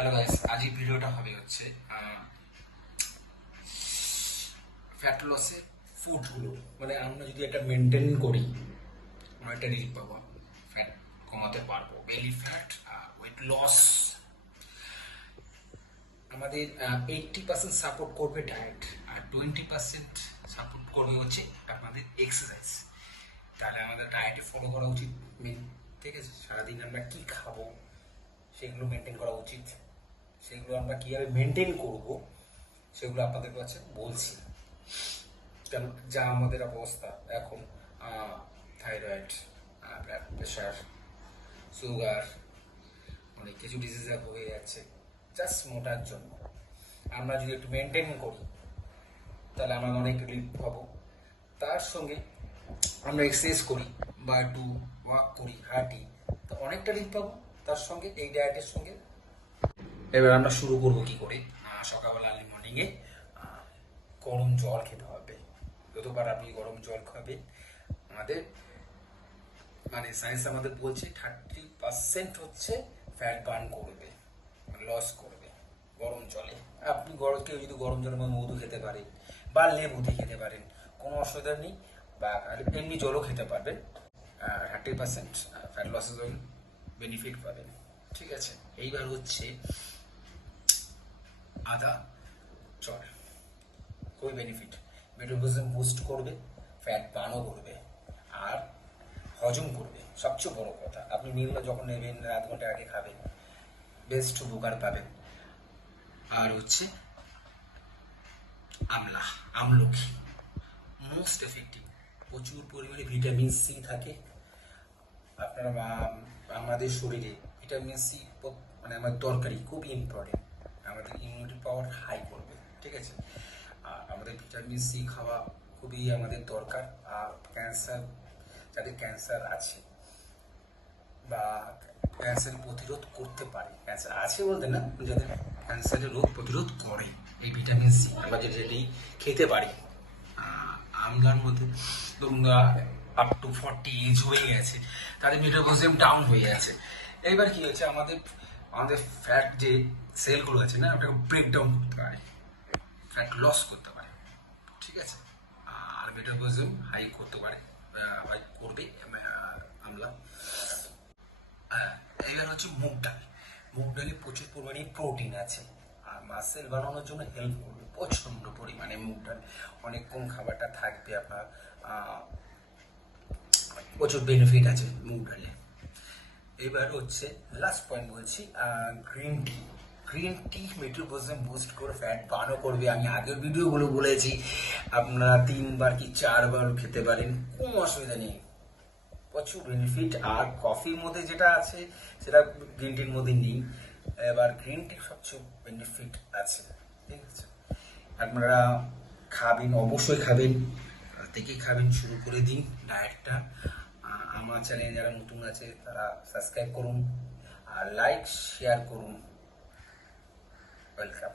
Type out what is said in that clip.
Hello guys, আজ এই ভিডিওটা হবে হচ্ছে ফ্যাট লসে ফুডগুলো, মানে আমরা যদি একটা মেনটেন করি আমরা একটা রিলিফ পাবো, ফ্যাট কমাতে পারবো, বেলি ফ্যাট, ওয়েট লস। আমাদের 80% সাপোর্ট করবে ডায়েট, আর 20% সাপোর্ট করবে হচ্ছে আপনাদের এক্সারসাইজ। তাহলে আমাদের ডায়েটে ফলো করা উচিত মেন, ঠিক আছে? সারাদিন আমরা কি খাবো সেগুলো মেনটেন করা উচিত। সেগুলো আমরা কীভাবে মেনটেন করব সেগুলো আপনাদের কাছে বলছি। কেন যা আমাদের অবস্থা এখন, থাইরয়েড, ব্লাড প্রেশার, সুগার, অনেক কিছু ডিজিজ হয়ে যাচ্ছে জাস্ট মোটার জন্য। আমরা যদি একটু মেনটেন করি তাহলে আমরা অনেক রিলিফ পাবো। তার সঙ্গে আমরা এক্সারসাইজ করি বা একটু ওয়াক করি, হাঁটি, তো অনেকটা রিলিফ পাবো। তার সঙ্গে এই ডায়েটের সঙ্গে এবার আমরা শুরু করবো কি করে। সকালবেলা আর্লি মর্নিংয়ে গরম জল খেতে হবে। যতবার আপনি গরম জল খাবেন, আমাদের মানে সায়েন্স আমাদের বলছে 30% হচ্ছে ফ্যাট বার্ন করবে, লস করবে গরম জলে। আপনি কেউ যদি গরম জলের মধ্যে মধু খেতে পারেন বা লেবু দিয়ে খেতে পারেন, কোনো অসুবিধা নেই, বা এমনি জলও খেতে পারবেন। 30% ফ্যাট লসের জন্য বেনিফিট পাবেন, ঠিক আছে? এইবার হচ্ছে আদা জল, খুবই বেনিফিট, মেটাবলিজম বুস্ট করবে, ফ্যাট বার্নও করবে, আর হজম করবে। সবচেয়ে বড় কথা, আপনি মিলটা যখন নেবেন আধ ঘন্টা আগে খাবেন, বেস্ট উপকার পাবেন। আর হচ্ছে আমলকি মোস্ট এফেক্টিভ, প্রচুর পরিমাণে ভিটামিন সি থাকে আপনারা আমাদের শরীরে। ভিটামিন সি মানে আমাদের দরকারি, খুবই ইম্পর্টেন্ট, আমাদের ইমিউনিটি পাওয়ার হাই করবে, ঠিক আছে? আর আমাদের ভিটামিন সি খাওয়া খুবই আমাদের দরকার। আর ক্যান্সার, যাদের ক্যান্সার আছে বা ক্যান্সার প্রতিরোধ করতে পারে, ক্যান্সার আছে বলতে না, যাদের ক্যান্সারের রোগ প্রতিরোধ করে এই ভিটামিন সি আমরা যেটি খেতে পারি। আমলার মধ্যে ধরুন আপ টু 40 এজ হয়ে গেছে, তাদের মেটাবলিজম ডাউন হয়ে গেছে। এইবার কি হচ্ছে, আমাদের আমাদের ফ্যাট যে সেলগুলো আছে না, ওটাকে ব্রেকডাউন করতে পারে, ফ্যাট লস করতে পারে, ঠিক আছে? আর মেটাবলিজম হাই করতে পারে, হাই করবে আমলা। এবার হচ্ছে মুগ ডাল। মুগ ডালে প্রচুর পরিমাণে প্রোটিন আছে, আর মাসেল বানানোর জন্য হেল্প করবে প্রচণ্ড পরিমাণে মুগ ডাল। অনেকক্ষণ খাবারটা থাকবে আপনার, প্রচুর বেনিফিট আছে মুগ ডালে। এবার হচ্ছে লাস্ট পয়েন্ট বলছি, green tea. Green tea metabolism boost করে ফ্যাট বার্নও করবে। আমি আগের ভিডিওগুলো বলেছি, আপনারা 3বার কি 4বার খেতে পারেন, কোনো অসুবিধা নেই, প্রচুর বেনিফিট। আর কফির মধ্যে যেটা আছে সেটা গ্রিন টির মধ্যে নেই। এবার গ্রিন টির সবচেয়ে বেনিফিট আছে, ঠিক আছে? আপনারা খাবেন, অবশ্যই খাবেন, থেকেই খাবেন, শুরু করে দিন ডায়েটটা। আমার চ্যানেলে যারা নতুন আছে তারা সাবস্ক্রাইব করুন আর লাইক শেয়ার করুন। ওয়েলকাম।